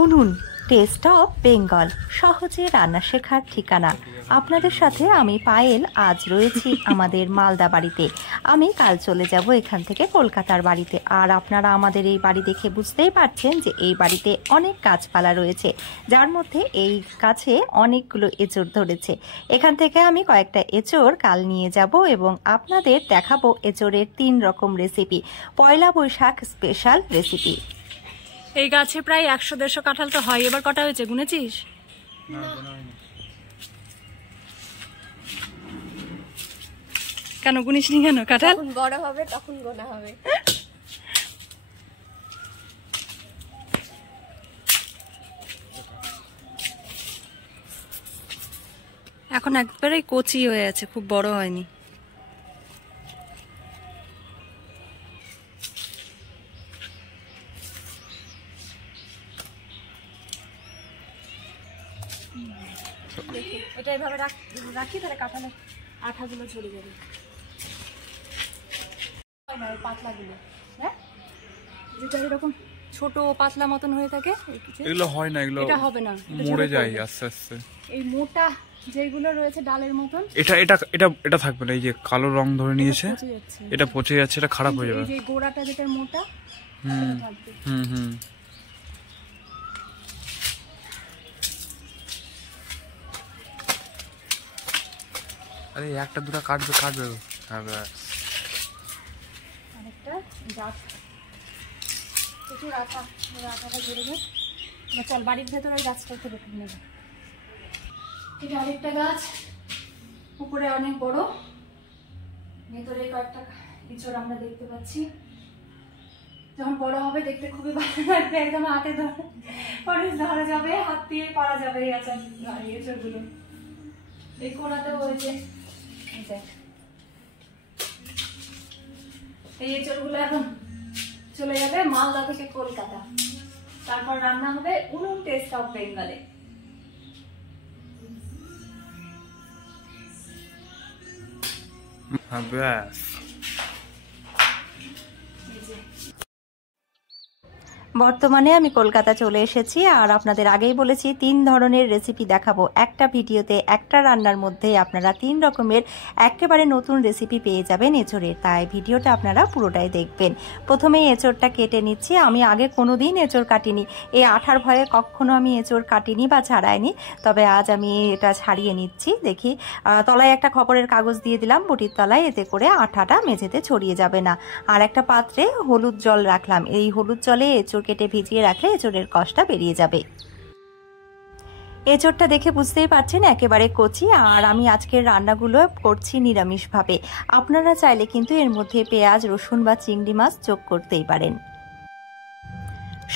উনুন test of Bengal, সহজে রান্না শেখার ঠিকানা। আপনাদের সাথে আমি পায়েল আজ রয়েছি আমাদের মালদা বাড়িতে। আমি কাল চলে যাব এখান থেকে কলকাতার বাড়িতে। আর আপনারা আমাদের এই বাড়ি দেখে বুঝতেই পারছেন যে এই বাড়িতে অনেক গাছপালা রয়েছে, যার মধ্যে এই গাছে অনেকগুলো এঁচড় ধরেছে। এখান থেকে আমি কয়েকটা এঁচড় কাল নিয়ে যাব এবং আপনাদের দেখাবো এঁচড়ের 3 রকম রেসিপি, পয়লা বৈশাখ স্পেশাল রেসিপি। এই গাছে প্রায় 100-150 কাঁঠাল তো হয়। এবার কটা হয়েছে গুনেছিস? কেন গুনিসনি কেন? কাঁঠাল বড় হবে তখন গোনা হবে। এখন একবারে কচি হয়ে আছে, খুব বড় হয়নি। এটা এভাবে রাখি, তাহলে কাঁঠালের আঠাগুলো ঝরে যাবে। পাতলাগুলো, হ্যাঁ, যেটা এরকম ছোট পাতলা মতন হয়ে থাকে, এগুলো হয় না, এগুলো এটা হবে না, মরে যায় আস্তে আস্তে। এই মোটা যেগুলো রয়েছে ডালের মতন, এটা এটা এটা এটা থাকবে না। এই যে কালো রং ধরে নিয়েছে, এটা পচে যাচ্ছে, এটা খারাপ হয়ে যাবে। এই যে গোড়াটা যেটা মোটা, থাকবে। হুম আরে একটা দুটো কাটবে। হ্যাঁ ব্যাস। আরেকটা গাছ প্রচুর আঠাটা ঝরে যায়। চল বাড়ির ভেতরে ওই গাছটা থেকে নেব। এটা আরেকটা গাছ, উপরে অনেক বড়, ভেতরে কয়েকটা এঁচড় আমরা দেখতে পাচ্ছি। যখন বড় হবে দেখতে খুবই ভালো লাগবে, একদম হাতে ধরা যাবে, হাত দিয়ে পারা যাবে এই এঁচড়গুলো। এই কোনাতেও হয়েছে। এই এঁচড়গুলো এখন চলে যাবে মালদা থেকে কলকাতা, তারপর রান্না হবে উনুন টেস্ট অফ বেঙ্গলে। ব্যাস। বর্তমানে আমি কলকাতা চলে এসেছি, আর আপনাদের আগেই বলেছি 3 ধরনের রেসিপি দেখাবো একটা ভিডিওতে। একটা রান্নার মধ্যে আপনারা 3 রকমের একেবারে নতুন রেসিপি পেয়ে যাবেন এঁচড়ের, তাই ভিডিওটা আপনারা পুরোটাই দেখবেন। প্রথমেই এঁচড়টা কেটে নিচ্ছি। আমি আগে কোনোদিন এঁচড় কাটিনি, এই আঠার ভয়ে কখনো আমি এঁচড় কাটিনি বা ছাড়াইনি, তবে আজ আমি এটা ছাড়িয়ে নিচ্ছি। দেখি, তলায় একটা খবরের কাগজ দিয়ে দিলাম বটির তলায়, এতে করে আঠাটা মেঝেতে ছড়িয়ে যাবে না। আর একটা পাত্রে হলুদ জল রাখলাম, এই হলুদ জলে এঁচড় কেটে ভিজিয়ে রাখলে এঁচড়ের কষটা বেরিয়ে যাবে। এঁচড়টা দেখে বুঝতেই পারছেন একেবারে কচি। আর আমি আজকের রান্নাগুলো করছি নিরামিষভাবে, আপনারা চাইলে কিন্তু এর মধ্যে পেঁয়াজ, রসুন বা চিংড়ি মাছ যোগ করতেই পারেন।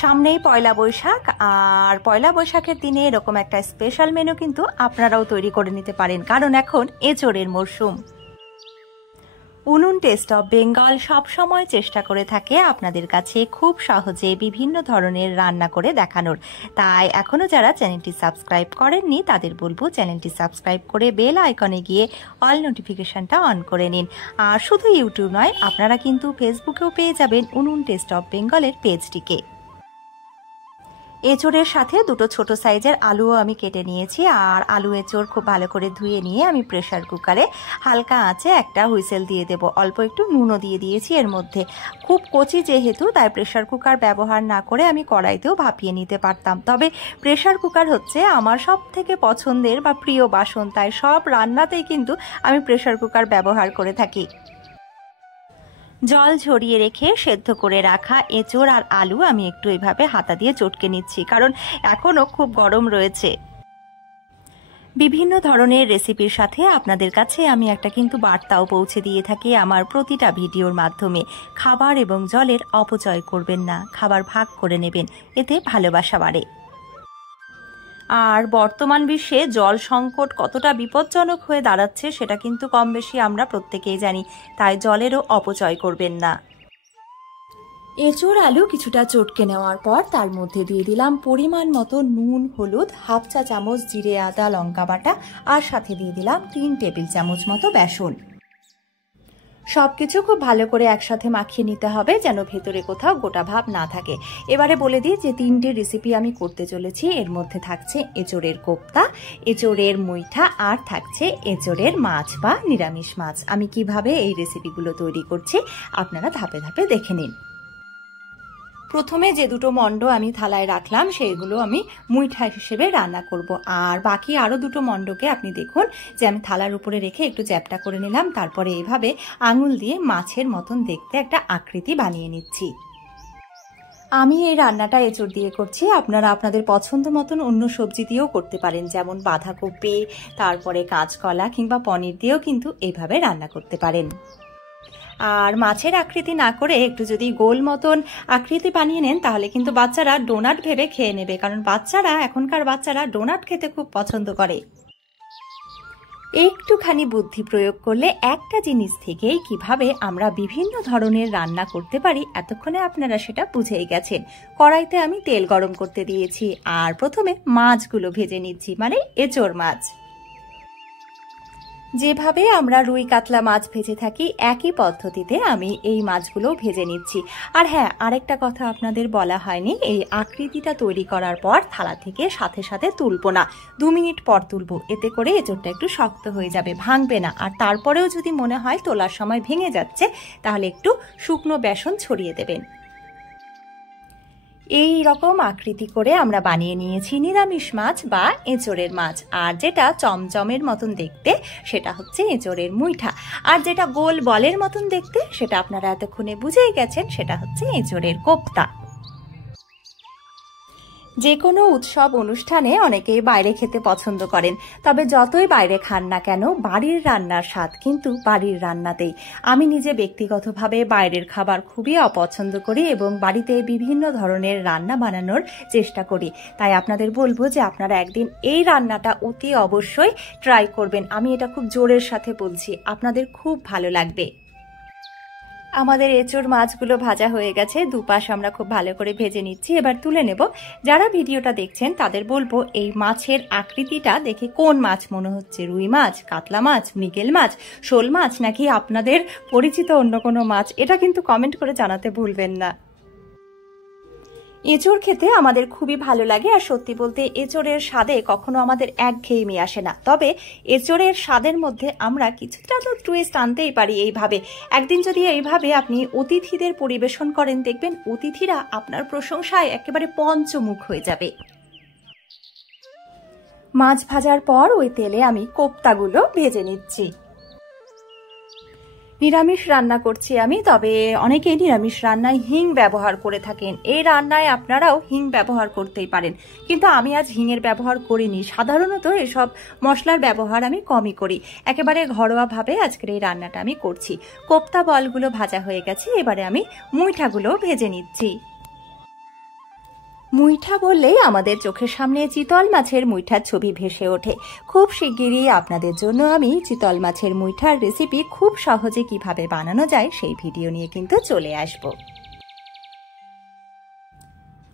সামনেই পয়লা বৈশাখ, আর পয়লা বৈশাখের দিনে এরকম একটা স্পেশাল মেনু কিন্তু আপনারাও তৈরি করে নিতে পারেন, কারণ এখন এঁচড়ের মরশুম। উনুন টেস্ট অফ বেঙ্গল সবসময় চেষ্টা করে থাকে আপনাদের কাছে খুব সহজে বিভিন্ন ধরনের রান্না করে দেখানোর। তাই এখনও যারা চ্যানেলটি সাবস্ক্রাইব করেননি তাদের বলবো চ্যানেলটি সাবস্ক্রাইব করে বেল আইকনে গিয়ে অল নোটিফিকেশনটা অন করে নিন। আর শুধু ইউটিউব নয়, আপনারা কিন্তু ফেসবুকেও পেয়ে যাবেন উনুন টেস্ট অফ বেঙ্গলের পেজটিকে। এঁচড়ের সাথে 2টো ছোট সাইজের আলুও আমি কেটে নিয়েছি। আর আলু এঁচড় খুব ভালো করে ধুয়ে নিয়ে আমি প্রেসার কুকারে হালকা আঁচে একটা হুইসেল দিয়ে দেব। অল্প একটু নুনও দিয়ে দিয়েছি এর মধ্যে। খুব কচি যেহেতু, তাই প্রেসার কুকার ব্যবহার না করে আমি কড়াইতেও ভাপিয়ে নিতে পারতাম, তবে প্রেসার কুকার হচ্ছে আমার সব থেকে পছন্দের বা প্রিয় বাসন, তাই সব রান্নাতেই কিন্তু আমি প্রেসার কুকার ব্যবহার করে থাকি। জল ঝরিয়ে রেখে সেদ্ধ করে রাখা এঁচড় আর আলু আমি একটু এইভাবে হাতা দিয়ে চটকে নিচ্ছি, কারণ এখনও খুব গরম রয়েছে। বিভিন্ন ধরনের রেসিপির সাথে আপনাদের কাছে আমি একটা কিন্তু বার্তাও পৌঁছে দিয়ে থাকি আমার প্রতিটা ভিডিওর মাধ্যমে। খাবার এবং জলের অপচয় করবেন না, খাবার ভাগ করে নেবেন, এতে ভালোবাসা বাড়ে। আর বর্তমান বিশ্বে জল সংকট কতটা বিপজ্জনক হয়ে দাঁড়াচ্ছে সেটা কিন্তু কম বেশি আমরা প্রত্যেকেই জানি, তাই জলেরও অপচয় করবেন না। এঁচড় আলু কিছুটা চটকে নেওয়ার পর তার মধ্যে দিয়ে দিলাম পরিমাণ মতো নুন, হলুদ, হাফ চা চামচ জিরে আদা লঙ্কা বাটা, আর সাথে দিয়ে দিলাম 3 টেবিল চামচ মতো বেসন। সবকিছু খুব ভালো করে একসাথে মাখিয়ে নিতে হবে যেন ভেতরে কোথাও গোটা ভাব না থাকে। এবারে বলে দিই যে 3টে রেসিপি আমি করতে চলেছি। এর মধ্যে থাকছে এঁচোড়ের কোপ্তা, এঁচোড়ের মুইঠা আর থাকছে এঁচোড়ের মাছ বা নিরামিষ মাছ। আমি কিভাবে এই রেসিপিগুলো তৈরি করছি আপনারা ধাপে ধাপে দেখে নিন। প্রথমে যে দুটো মণ্ড আমি থালায় রাখলাম সেগুলো আমি মুইঠা হিসেবে রান্না করব, আর বাকি আরও দুটো মণ্ডকে আপনি দেখুন যে আমি থালার উপরে রেখে একটু চ্যাপটা করে নিলাম। তারপরে এভাবে আঙুল দিয়ে মাছের মতন দেখতে একটা আকৃতি বানিয়ে নিচ্ছি। আমি এই রান্নাটা এঁচোড় দিয়ে করছি, আপনারা আপনাদের পছন্দ মতন অন্য সবজি দিয়েও করতে পারেন, যেমন বাঁধাকপি, তারপরে কাঁচকলা কিংবা পনির দিয়েও কিন্তু এইভাবে রান্না করতে পারেন। আর মাছের আকৃতি না করে একটু যদি গোল মতন আকৃতি বানিয়ে নেন তাহলে কিন্তু বাচ্চারা ডোনাট ভেবে খেয়ে নেবে, কারণ এখনকার বাচ্চারা ডোনাট খেতে খুব পছন্দ করে। একটুখানি বুদ্ধি প্রয়োগ করলে একটা জিনিস থেকেই কিভাবে আমরা বিভিন্ন ধরনের রান্না করতে পারি এতক্ষণে আপনারা সেটা বুঝেই গেছেন। কড়াইতে আমি তেল গরম করতে দিয়েছি আর প্রথমে মাছগুলো ভেজে নিচ্ছি, মানে এঁচোড় মাছ। যেভাবে আমরা রুই কাতলা মাছ ভেজে থাকি একই পদ্ধতিতে আমি এই মাছগুলো ভেজে নিচ্ছি। আর হ্যাঁ, আরেকটা কথা আপনাদের বলা হয়নি, এই আকৃতিটা তৈরি করার পর থালা থেকে সাথে সাথে তুলবো না, 2 মিনিট পর তুলবো। এতে করে এঁচোড়টা একটু শক্ত হয়ে যাবে, ভাঙবে না। আর তারপরেও যদি মনে হয় তোলার সময় ভেঙে যাচ্ছে তাহলে একটু শুকনো বেসন ছড়িয়ে দেবেন। এই রকম আকৃতি করে আমরা বানিয়ে নিয়েছি নিরামিষ মাছ বা এঁচোড়ের মাছ। আর যেটা চমচমের মতন দেখতে সেটা হচ্ছে এঁচোড়ের মুইঠা, আর যেটা গোল বলের মতন দেখতে সেটা আপনারা এতক্ষণে বুঝেই গেছেন, সেটা হচ্ছে এঁচোড়ের কোপ্তা। যে কোনো উৎসব অনুষ্ঠানে অনেকেই বাইরে খেতে পছন্দ করেন, তবে যতই বাইরে খান না কেন বাড়ির রান্নার স্বাদ কিন্তু বাড়ির রান্নাতেই। আমি নিজে ব্যক্তিগতভাবে বাইরের খাবার খুবই অপছন্দ করি এবং বাড়িতে বিভিন্ন ধরনের রান্না বানানোর চেষ্টা করি। তাই আপনাদের বলবো যে আপনারা একদিন এই রান্নাটা অতি অবশ্যই ট্রাই করবেন। আমি এটা খুব জোরের সাথে বলছি, আপনাদের খুব ভালো লাগবে। আমাদের এঁচোড় মাছগুলো ভাজা হয়ে গেছে, দুপাশ আমরা খুব ভালো করে ভেজে নিচ্ছি। এবার তুলে নেব। যারা ভিডিওটা দেখছেন তাদের বলবো এই মাছের আকৃতিটা দেখে কোন মাছ মনে হচ্ছে, রুই মাছ, কাতলা মাছ, মৃগেল মাছ, শোল মাছ নাকি আপনাদের পরিচিত অন্য কোনো মাছ, এটা কিন্তু কমেন্ট করে জানাতে ভুলবেন না। এঁচোড় খেতে আমাদের খুবই ভালো লাগে, আর সত্যি বলতে এঁচোড়ের স্বাদে কখনো আমাদের একঘেয়েমি আসে না। তবে এঁচোড়ের স্বাদের মধ্যে আমরা কিছুটা তো টুইস্ট আনতেই পারি। এইভাবে একদিন যদি এইভাবে আপনি অতিথিদের পরিবেশন করেন, দেখবেন অতিথিরা আপনার প্রশংসায় একেবারে পঞ্চমুখ হয়ে যাবে। মাছ ভাজার পর ওই তেলে আমি কোপ্তাগুলো ভেজে নিচ্ছি। নিরামিষ রান্না করছি আমি, তবে অনেকেই নিরামিষ রান্নায় হিং ব্যবহার করে থাকেন। এই রান্নায় আপনারাও হিং ব্যবহার করতেই পারেন, কিন্তু আমি আজ হিঙের ব্যবহার করিনি। সাধারণত এসব মশলার ব্যবহার আমি কমই করি, একেবারে ঘরোয়াভাবে আজকের এই রান্নাটা আমি করছি। কোপ্তা বলগুলো ভাজা হয়ে গেছে, এবারে আমি মুইঠাগুলো ভেজে নিচ্ছি। মুইঠা বললেই আমাদের চোখের সামনে চিতল মাছের মুইঠার ছবি ভেসে ওঠে। খুব শিগগিরই আপনাদের জন্য আমি চিতল মাছের মুইঠার রেসিপি খুব সহজে কিভাবে বানানো যায় সেই ভিডিও নিয়ে কিন্তু চলে আসব।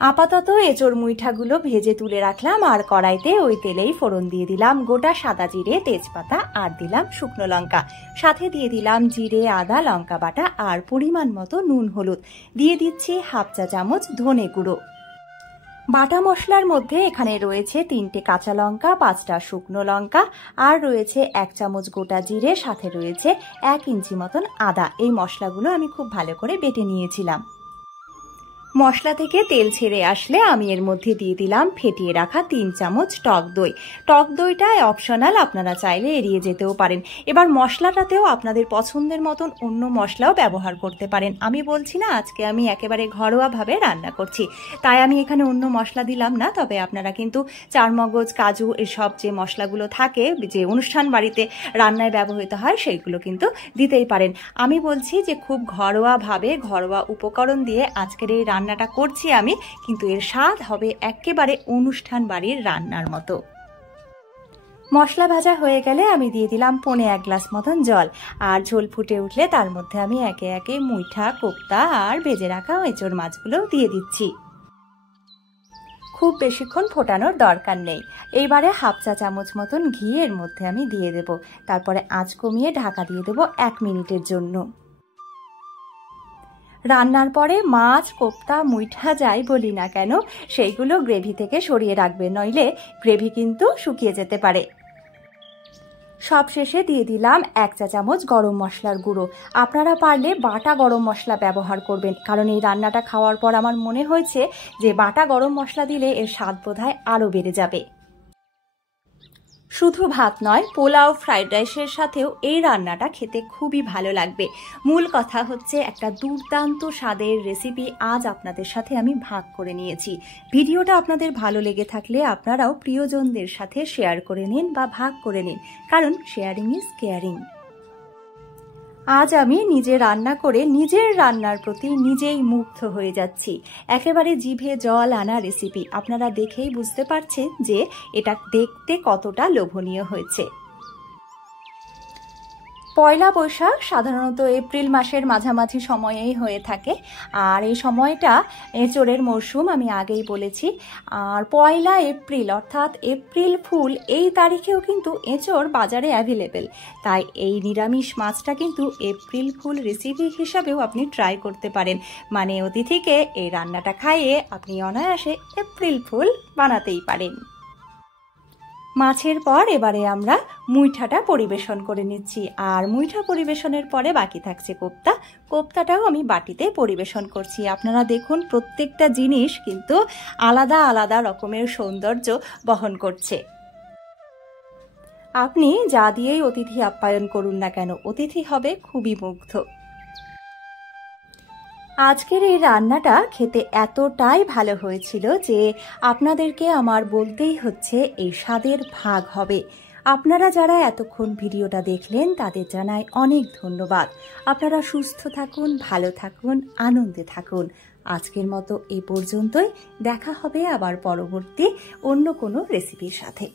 আপাতত এঁচোড় মুইঠাগুলো ভেজে তুলে রাখলাম, আর কড়াইতে ওই তেলেই ফোড়ন দিয়ে দিলাম গোটা সাদা জিরে, তেজপাতা আর দিলাম শুকনো লঙ্কা। সাথে দিয়ে দিলাম জিরে, আদা, লঙ্কা বাটা আর পরিমাণ মতো নুন, হলুদ। দিয়ে দিচ্ছি 1/2 চা চামচ ধনে গুঁড়ো। বাটা মশলার মধ্যে এখানে রয়েছে 3টে কাঁচা লঙ্কা, 5টা শুকনো লঙ্কা, আর রয়েছে 1 চামচ গোটা জিরে, সাথে রয়েছে 1 ইঞ্চি মতন আদা। এই মশলাগুলো আমি খুব ভালো করে বেটে নিয়েছিলাম। মশলা থেকে তেল ছেড়ে আসলে আমি এর মধ্যে দিয়ে দিলাম ফেটিয়ে রাখা 3 চামচ টক দই। টক দইটা অপশনাল, আপনারা চাইলে এড়িয়ে যেতেও পারেন। এবার মশলাটাতেও আপনাদের পছন্দের মতন অন্য মশলাও ব্যবহার করতে পারেন। আমি বলছি না আজকে আমি একেবারে ঘরোয়াভাবে রান্না করছি, তাই আমি এখানে অন্য মশলা দিলাম না। তবে আপনারা কিন্তু চারমগজ, কাজু, এসব যে মশলাগুলো থাকে যে অনুষ্ঠান বাড়িতে রান্নায় ব্যবহৃত হয় সেইগুলো কিন্তু দিতেই পারেন। আমি বলছি যে খুব ঘরোয়াভাবে ঘরোয়া উপকরণ দিয়ে আজকের এই রান্নাটা করছি আমি, কিন্তু এর স্বাদ হবে একেবারে অনুষ্ঠান বাড়ির রান্নার মতো। মশলা ভাজা হয়ে গেলে আমি দিয়ে দিলাম 1.25 গ্লাস মতন জল, আর ঝোল ফুটে উঠলে তার মধ্যে আমি একে একে মুইঠা, কোপ্তা আর ভেজে রাখা এঁচোড় মাছগুলো দিয়ে দিচ্ছি। খুব বেশিক্ষণ ফোটানোর দরকার নেই। এইবারে 1/2 চা চামচ মতন ঘি এর মধ্যে আমি দিয়ে দেব। তারপরে আঁচ কমিয়ে ঢাকা দিয়ে দেব 1 মিনিটের জন্য। রান্নার পরে মাছ, কোপ্তা, মুইঠা যাই বলি না কেন সেইগুলো গ্রেভি থেকে সরিয়ে রাখবে, নইলে গ্রেভি কিন্তু শুকিয়ে যেতে পারে। সবশেষে দিয়ে দিলাম 1 চা চামচ গরম মশলার গুঁড়ো। আপনারা পারলে বাটা গরম মশলা ব্যবহার করবেন, কারণ এই রান্নাটা খাওয়ার পর আমার মনে হয়েছে যে বাটা গরম মশলা দিলে এর স্বাদ বোধহয় আরও বেড়ে যাবে। শুধু ভাত নয়, পোলাও, ফ্রাইড রাইসের সাথেও এই রান্নাটা খেতে খুবই ভালো লাগবে। মূল কথা হচ্ছে একটা দুর্দান্ত স্বাদের রেসিপি আজ আপনাদের সাথে আমি ভাগ করে নিয়েছি। ভিডিওটা আপনাদের ভালো লেগে থাকলে আপনারাও প্রিয়জনদের সাথে শেয়ার করে নিন বা ভাগ করে নিন, কারণ শেয়ারিং ইজ কেয়ারিং। আজ আমি নিজে রান্না করে নিজের রান্নার প্রতি নিজেই মুগ্ধ হয়ে যাচ্ছি। একেবারে জিভে জল আনা রেসিপি। আপনারা দেখেই বুঝতে পারছেন যে এটা দেখতে কতটা লোভনীয় হয়েছে। পয়লা বৈশাখ সাধারণত এপ্রিল মাসের মাঝামাঝি সময়েই হয়ে থাকে, আর এই সময়টা এঁচোড়ের মরশুম, আমি আগেই বলেছি। আর 1 এপ্রিল অর্থাৎ এপ্রিল ফুল এই তারিখেও কিন্তু এঁচোড় বাজারে অ্যাভেলেবেল। তাই এই নিরামিষ মাছটা কিন্তু এপ্রিল ফুল রেসিপি হিসাবেও আপনি ট্রাই করতে পারেন। মানে অতিথিকে এই রান্নাটা খাইয়ে আপনি অনায়াসে এপ্রিল ফুল বানাতেই পারেন। মাছের পর এবারে আমরা মুইঠাটা পরিবেশন করে নিচ্ছি, আর মুইঠা পরিবেশনের পরে বাকি থাকছে কোপ্তা। কোপ্তাটাও আমি বাটিতে পরিবেশন করছি। আপনারা দেখুন প্রত্যেকটা জিনিস কিন্তু আলাদা আলাদা রকমের সৌন্দর্য বহন করছে। আপনি যা দিয়েই অতিথি আপ্যায়ন করুন না কেন, অতিথি হবে খুবই মুগ্ধ। আজকের এই রান্নাটা খেতে এতটাই ভালো হয়েছিল যে আপনাদেরকে আমার বলতেই হচ্ছে এই স্বাদের ভাগ হবে। আপনারা যারা এতক্ষণ ভিডিওটা দেখলেন তাদের জানাই অনেক ধন্যবাদ। আপনারা সুস্থ থাকুন, ভালো থাকুন, আনন্দে থাকুন। আজকের মতো এই পর্যন্তই। দেখা হবে আবার পরবর্তী অন্য কোনো রেসিপির সাথে।